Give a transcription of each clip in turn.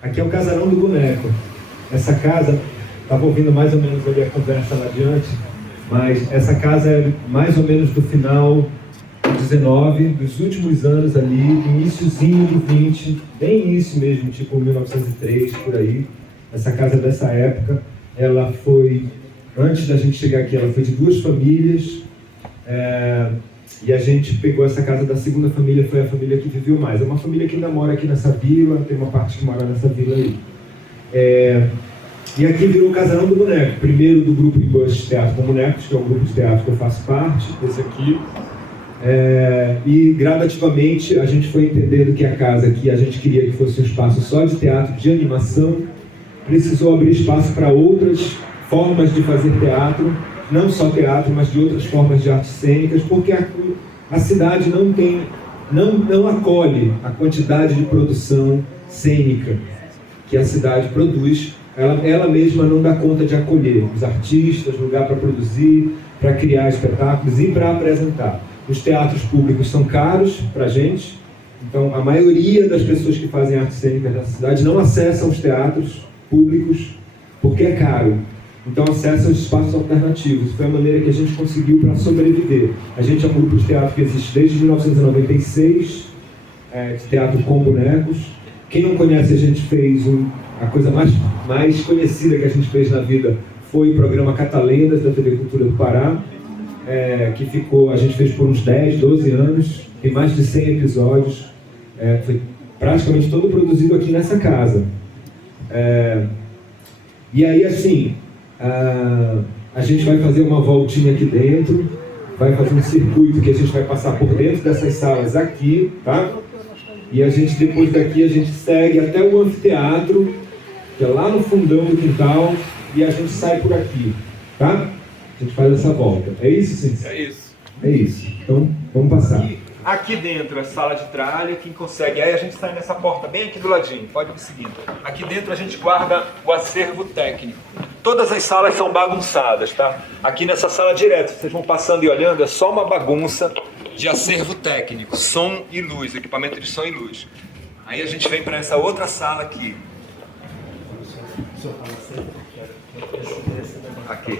Aqui é o Casarão do Boneco. Essa casa, estava ouvindo mais ou menos ali a conversa lá adiante, mas essa casa é mais ou menos do final do 19, dos últimos anos ali, iniciozinho do 20, bem início mesmo, tipo 1903, por aí. Essa casa dessa época, ela foi, antes da gente chegar aqui, ela foi de 2 famílias, e a gente pegou essa casa da segunda família, foi a família que viveu mais. É uma família que ainda mora aqui nessa vila, tem uma parte que mora nessa vila aí. E aqui virou o Casarão do Boneco, primeiro do grupo Imbus Teatro com Bonecos, que é o grupo de teatro que eu faço parte, esse aqui. E gradativamente a gente foi entendendo que a casa aqui, a gente queria que fosse um espaço só de teatro, de animação, precisou abrir espaço para outras formas de fazer teatro, não só teatro, mas de outras formas de artes cênicas, porque a cidade não acolhe a quantidade de produção cênica que a cidade produz. Ela mesma não dá conta de acolher os artistas, lugar para produzir, para criar espetáculos e para apresentar. Os teatros públicos são caros para a gente, então a maioria das pessoas que fazem artes cênicas da cidade não acessam os teatros públicos porque é caro. Então acessa os espaços alternativos. Foi a maneira que a gente conseguiu para sobreviver. A gente é um grupo de teatro que existe desde 1996, de teatro com bonecos. Quem não conhece, a gente fez a coisa mais conhecida que a gente fez na vida foi o programa Catalendas da TV Cultura do Pará, que a gente fez por uns 10, 12 anos, tem mais de 100 episódios, foi praticamente todo produzido aqui nessa casa. E aí, assim, a gente vai fazer uma voltinha aqui dentro, vai fazer um circuito que a gente vai passar por dentro dessas salas aqui, tá? E a gente, depois daqui, a gente segue até o anfiteatro, que é lá no fundão do quintal, e a gente sai por aqui, tá? A gente faz essa volta. É isso, sim? É isso. É isso. Então, vamos passar. E aqui dentro é sala de tralha, quem consegue. Aí a gente sai nessa porta bem aqui do ladinho, pode me seguir. Aqui dentro a gente guarda o acervo técnico. Todas as salas são bagunçadas, tá? Aqui nessa sala direto, vocês vão passando e olhando, é só uma bagunça de acervo técnico, som e luz, equipamento de som e luz. Aí a gente vem para essa outra sala aqui. Aqui.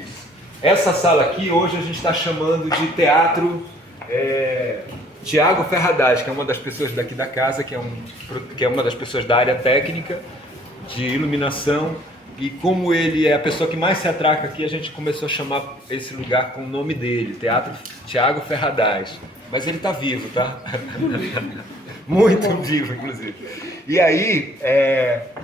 Isso. Essa sala aqui, hoje a gente está chamando de Teatro Tiago Ferradaz, que é uma das pessoas daqui da casa, que é uma das pessoas da área técnica, de iluminação. E como ele é a pessoa que mais se atraca aqui, a gente começou a chamar esse lugar com o nome dele, Teatro Tiago Ferradaz. Mas ele está vivo, tá? Muito vivo, inclusive. E aí,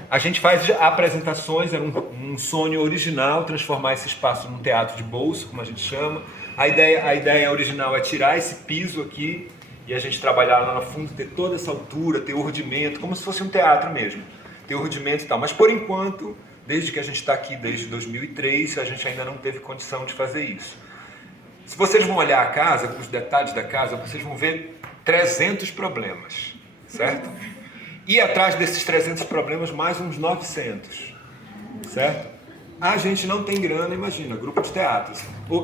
a gente faz apresentações, era um sonho original, transformar esse espaço num teatro de bolso, como a gente chama. A ideia original é tirar esse piso aqui e a gente trabalhar lá no fundo, ter toda essa altura, ter o rudimento, como se fosse um teatro mesmo. Ter o rudimento e tal. Mas, por enquanto, desde que a gente está aqui, desde 2003, a gente ainda não teve condição de fazer isso. Se vocês vão olhar a casa, os detalhes da casa, vocês vão ver 300 problemas, certo? E atrás desses 300 problemas, mais uns 900, certo? A gente não tem grana, imagina, grupo de teatro.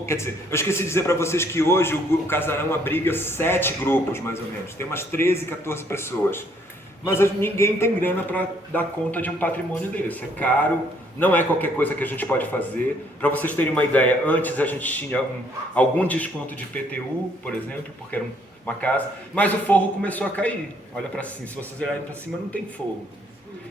Quer dizer, eu esqueci de dizer para vocês que hoje o Casarão abriga 7 grupos, mais ou menos. Tem umas 13, 14 pessoas. Mas ninguém tem grana para dar conta de um patrimônio desse. É caro, não é qualquer coisa que a gente pode fazer. Para vocês terem uma ideia, antes a gente tinha algum desconto de IPTU, por exemplo, porque era uma casa, mas o forro começou a cair. Olha para cima, se vocês olharem para cima não tem forro.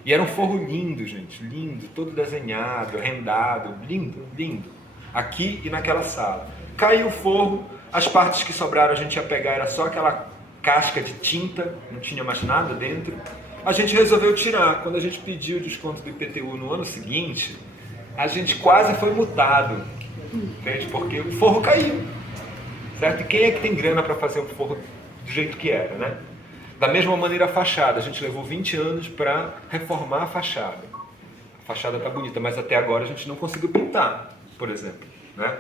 E era um forro lindo, gente, lindo, todo desenhado, rendado, lindo, lindo. Aqui e naquela sala. Caiu o forro, as partes que sobraram a gente ia pegar, era só aquela casca de tinta, não tinha mais nada dentro. A gente resolveu tirar. Quando a gente pediu o desconto do IPTU no ano seguinte, a gente quase foi multado, entende? Porque o forro caiu, certo? E quem é que tem grana para fazer o forro do jeito que era, né? Da mesma maneira a fachada, a gente levou 20 anos para reformar a fachada. A fachada está bonita, mas até agora a gente não conseguiu pintar, por exemplo, né?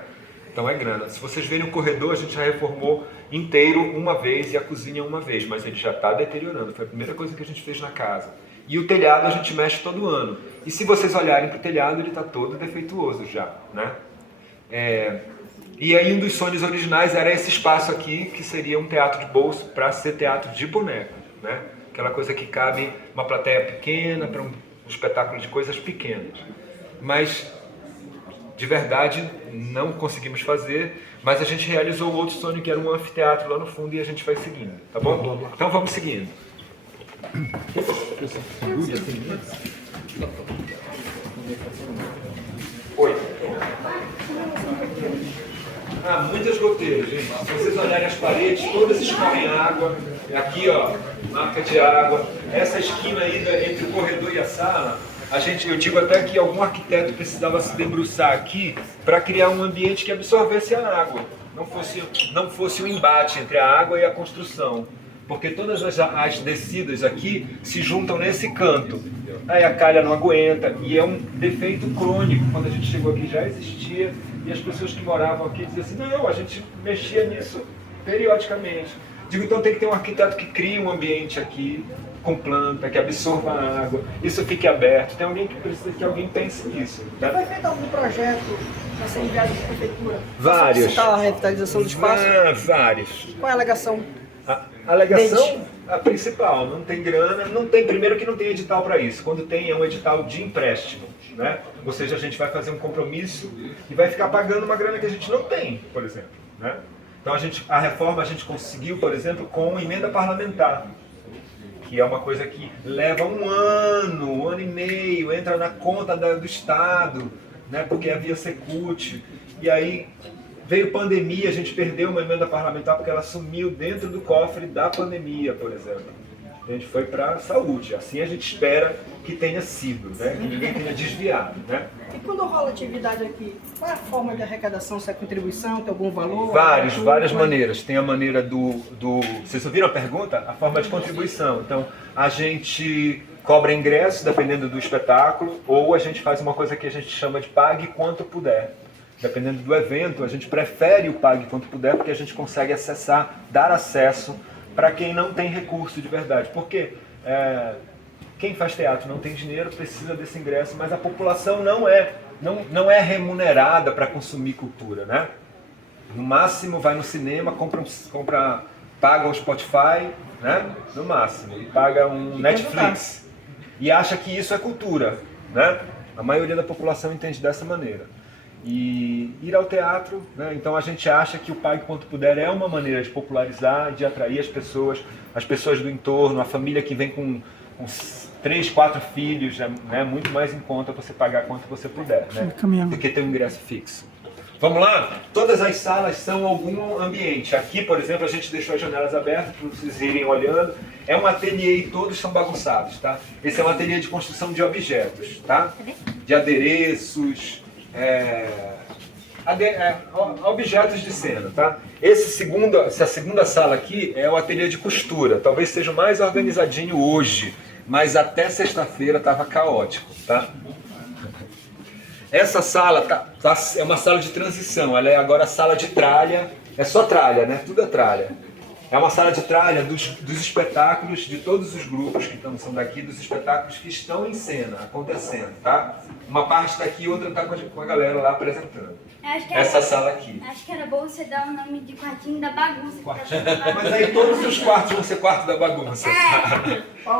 Então é grana. Se vocês verem o corredor, a gente já reformou inteiro uma vez e a cozinha uma vez, mas ele já está deteriorando. Foi a primeira coisa que a gente fez na casa. E o telhado a gente mexe todo ano. E se vocês olharem para o telhado, ele está todo defeituoso já, né? E aí um dos sonhos originais era esse espaço aqui, que seria um teatro de bolso para ser teatro de boneco, né? aquela coisa que cabe uma plateia pequena para um espetáculo de coisas pequenas. Mas, de verdade, não conseguimos fazer, mas a gente realizou outro sonho, que era um anfiteatro lá no fundo, e a gente vai seguindo, tá bom? Então vamos seguindo. Oi. Muitas goteiras, gente. Se vocês olharem as paredes, todas escorrem água. Aqui, ó, marca de água. Essa esquina aí entre o corredor e a sala, eu digo até que algum arquiteto precisava se debruçar aqui para criar um ambiente que absorvesse a água. Não fosse um embate entre a água e a construção. Porque todas as descidas aqui se juntam nesse canto. Aí a calha não aguenta, e é um defeito crônico. Quando a gente chegou aqui já existia, e as pessoas que moravam aqui diziam assim, não, a gente mexia nisso periodicamente. Digo, então tem que ter um arquiteto que crie um ambiente aqui, com planta, que absorva a água, isso fique aberto. Tem alguém que precisa que alguém pense nisso. Né? Foi feito algum projeto para ser enviado para a prefeitura? Vários. Para a revitalização do espaço? Vários. Qual é a alegação? A alegação, a principal, não tem grana, primeiro que não tem edital para isso. Quando tem, é um edital de empréstimo, né? Ou seja, a gente vai fazer um compromisso e vai ficar pagando uma grana que a gente não tem, por exemplo, né? Então a reforma a gente conseguiu, por exemplo, com emenda parlamentar, que é uma coisa que leva um ano e meio, entra na conta do Estado, né? Porque havia secute, e aí veio pandemia, a gente perdeu uma emenda parlamentar porque ela sumiu dentro do cofre da pandemia, por exemplo. A gente foi para a saúde, assim a gente espera que tenha sido, né? Que ninguém tenha desviado, né? E quando rola atividade aqui, qual é a forma de arrecadação? Se é contribuição, tem algum valor? Várias maneiras. Tem a maneira Vocês ouviram a pergunta? A forma de contribuição. Então, a gente cobra ingresso, dependendo do espetáculo, ou a gente faz uma coisa que a gente chama de pague quanto puder. Dependendo do evento, a gente prefere o pague quanto puder, porque a gente consegue dar acesso para quem não tem recurso de verdade. Porque quem faz teatro não tem dinheiro, precisa desse ingresso, mas a população não é remunerada para consumir cultura, né? No máximo vai no cinema, paga um Spotify, né? No máximo, e paga um Netflix. E acha que isso é cultura, né? A maioria da população entende dessa maneira. E ir ao teatro, né? Então a gente acha que o Pague Quanto Puder é uma maneira de popularizar, de atrair as pessoas do entorno, a família que vem com 3, 4 filhos, né? Muito mais em conta você pagar quanto você puder, né? Do que ter um ingresso fixo. Vamos lá? Todas as salas são algum ambiente. Aqui, por exemplo, a gente deixou as janelas abertas para vocês irem olhando. É um ateliê e todos são bagunçados, tá? Esse é um ateliê de construção de objetos, tá? De adereços, objetos de cena, tá? Essa segunda sala aqui é o ateliê de costura. Talvez seja o mais organizadinho hoje, mas até sexta-feira estava caótico, tá? Essa sala é uma sala de transição, ela é agora a sala de tralha, é só tralha, né? Tudo é tralha. É uma sala de tralha dos espetáculos de todos os grupos que são daqui, dos espetáculos que estão em cena, acontecendo, tá? Uma parte está aqui, outra está com a galera lá apresentando. Essa sala aqui. Acho que era bom você dar o nome de quartinho da bagunça. Mas aí todos os quartos vão ser quarto da bagunça.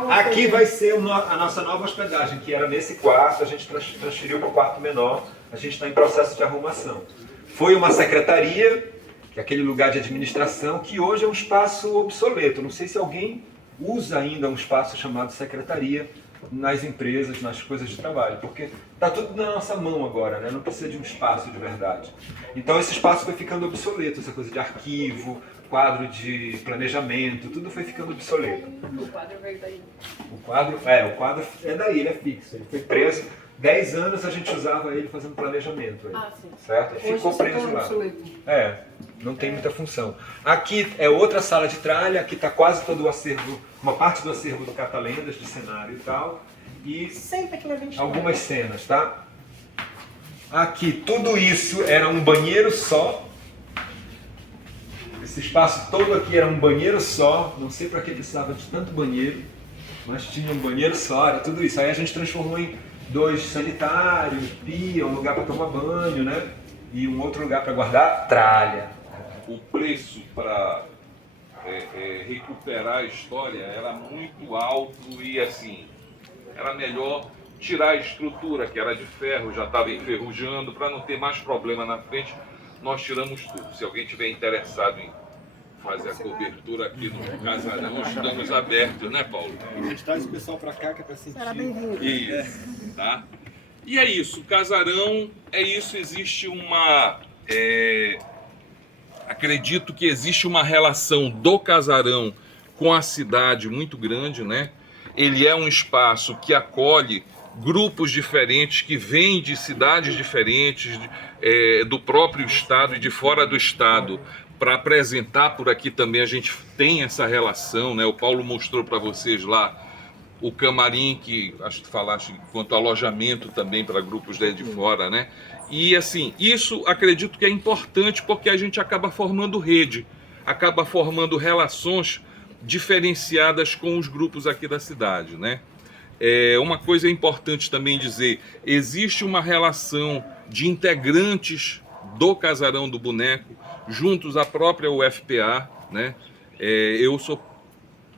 Aqui vai ser a nossa nova hospedagem, que era nesse quarto, a gente transferiu para o quarto menor, a gente está em processo de arrumação. Foi uma secretaria, que é aquele lugar de administração, que hoje é um espaço obsoleto. Não sei se alguém usa ainda um espaço chamado secretaria nas empresas, nas coisas de trabalho, porque está tudo na nossa mão agora, né? Não precisa de um espaço de verdade. Então esse espaço foi ficando obsoleto, essa coisa de arquivo, quadro de planejamento, tudo foi ficando obsoleto. O quadro veio daí. O quadro é daí, ele é fixo, ele foi preso. 10 anos a gente usava ele fazendo planejamento. Aí, sim. certo? E ficou preso lá. Não tem muita função. Aqui é outra sala de tralha, aqui está quase todo o acervo, uma parte do acervo do Catalendas, de cenário e tal. E algumas cenas, tá? Aqui, tudo isso era um banheiro só. Esse espaço todo aqui era um banheiro só. Não sei para que precisava de tanto banheiro, mas tinha um banheiro só, era tudo isso. Aí a gente transformou em 2 sanitários, pia, um lugar para tomar banho, né? E um outro lugar para guardar tralha. O preço para recuperar a história era muito alto e assim, era melhor tirar a estrutura, que era de ferro, já estava enferrujando, para não ter mais problema na frente, nós tiramos tudo. Se alguém tiver interessado em fazer a cobertura aqui no casarão, estamos abertos, né, Paulo? A gente traz o pessoal para cá, que é para sentir. Será bem-vindo. Isso, tá? E é isso, o casarão é isso, existe uma... acredito que existe uma relação do casarão com a cidade muito grande, né? Ele é um espaço que acolhe grupos diferentes que vêm de cidades diferentes, do próprio estado e de fora do estado, para apresentar por aqui também. A gente tem essa relação, né? O Paulo mostrou para vocês lá o camarim, que acho que falaste quanto alojamento também para grupos daí de fora, né? E assim, isso acredito que é importante porque a gente acaba formando rede, acaba formando relações diferenciadas com os grupos aqui da cidade, né? Uma coisa importante também dizer, existe uma relação de integrantes do Casarão do Boneco juntos à própria UFPA, né? Eu sou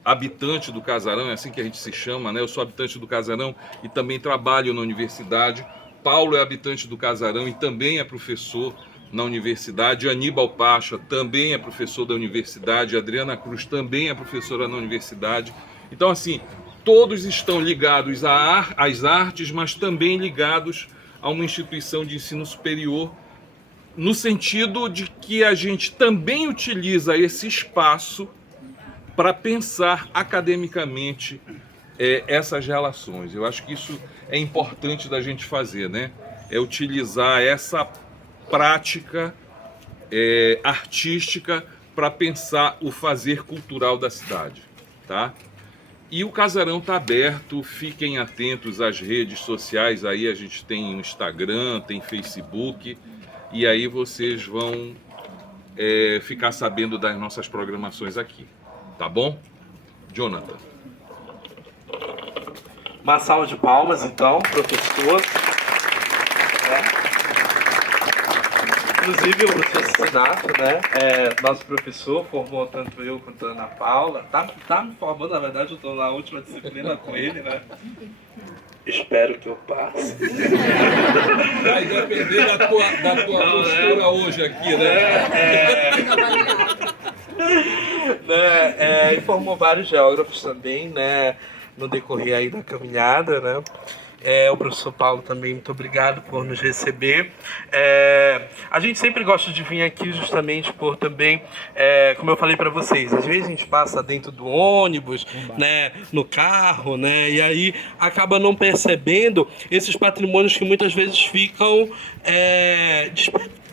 habitante do Casarão, é assim que a gente se chama, né? Eu sou habitante do Casarão e também trabalho na universidade. Paulo é habitante do Casarão e também é professor na universidade. Aníbal Pacha também é professor da universidade. Adriana Cruz também é professora na universidade. Então, assim, todos estão ligados às artes, mas também ligados a uma instituição de ensino superior, no sentido de que a gente também utiliza esse espaço para pensar academicamente essas relações. Eu acho que isso é importante da gente fazer, né? É utilizar essa prática artística para pensar o fazer cultural da cidade, tá? E o Casarão está aberto, fiquem atentos às redes sociais, aí a gente tem Instagram, tem Facebook, e aí vocês vão ficar sabendo das nossas programações aqui, tá bom? Jonathan. Uma salva de palmas, então, professor. Inclusive, o professor Sinato, né? Nosso professor, formou tanto eu quanto a Ana Paula. Tá me formando, na verdade, eu estou na última disciplina com ele, né? Espero que eu passe. Vai depender da tua postura hoje aqui, né? E formou vários geógrafos também, né? No decorrer aí da caminhada, né? O professor Paulo também, muito obrigado por nos receber. A gente sempre gosta de vir aqui justamente por também, como eu falei para vocês, às vezes a gente passa dentro do ônibus, né, no carro, né, e aí acaba não percebendo esses patrimônios que muitas vezes ficam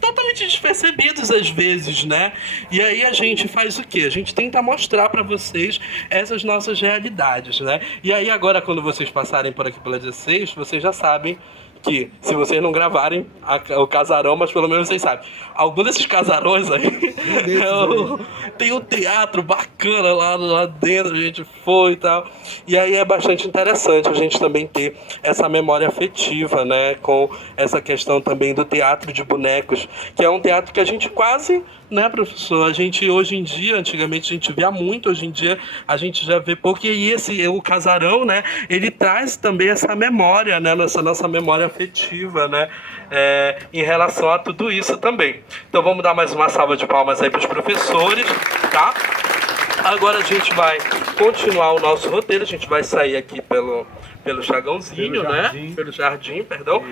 totalmente despercebidos às vezes, né? E aí a gente faz o quê? A gente tenta mostrar para vocês essas nossas realidades, né? E aí agora, quando vocês passarem por aqui pela 16, vocês já sabem que, se vocês não gravarem o casarão, mas pelo menos vocês sabem, algum desses casarões aí tem um teatro bacana lá dentro, a gente foi e tal, e aí é bastante interessante a gente também ter essa memória afetiva, né, com essa questão também do teatro de bonecos, que é um teatro que a gente quase, né, professor, a gente hoje em dia, antigamente a gente via muito, hoje em dia a gente já vê pouco, e o casarão, né, ele traz também essa memória, né, nossa memória afetiva, né, em relação a tudo isso também. Então vamos dar mais uma salva de palmas aí para os professores, tá? Agora a gente vai continuar o nosso roteiro, a gente vai sair aqui pelo chagãozinho, né? Pelo jardim, perdão.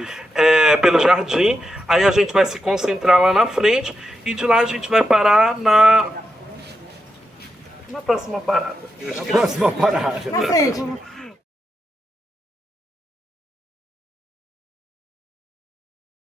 Pelo jardim, aí a gente vai se concentrar lá na frente e de lá a gente vai parar na próxima parada. A próxima parada. Na frente.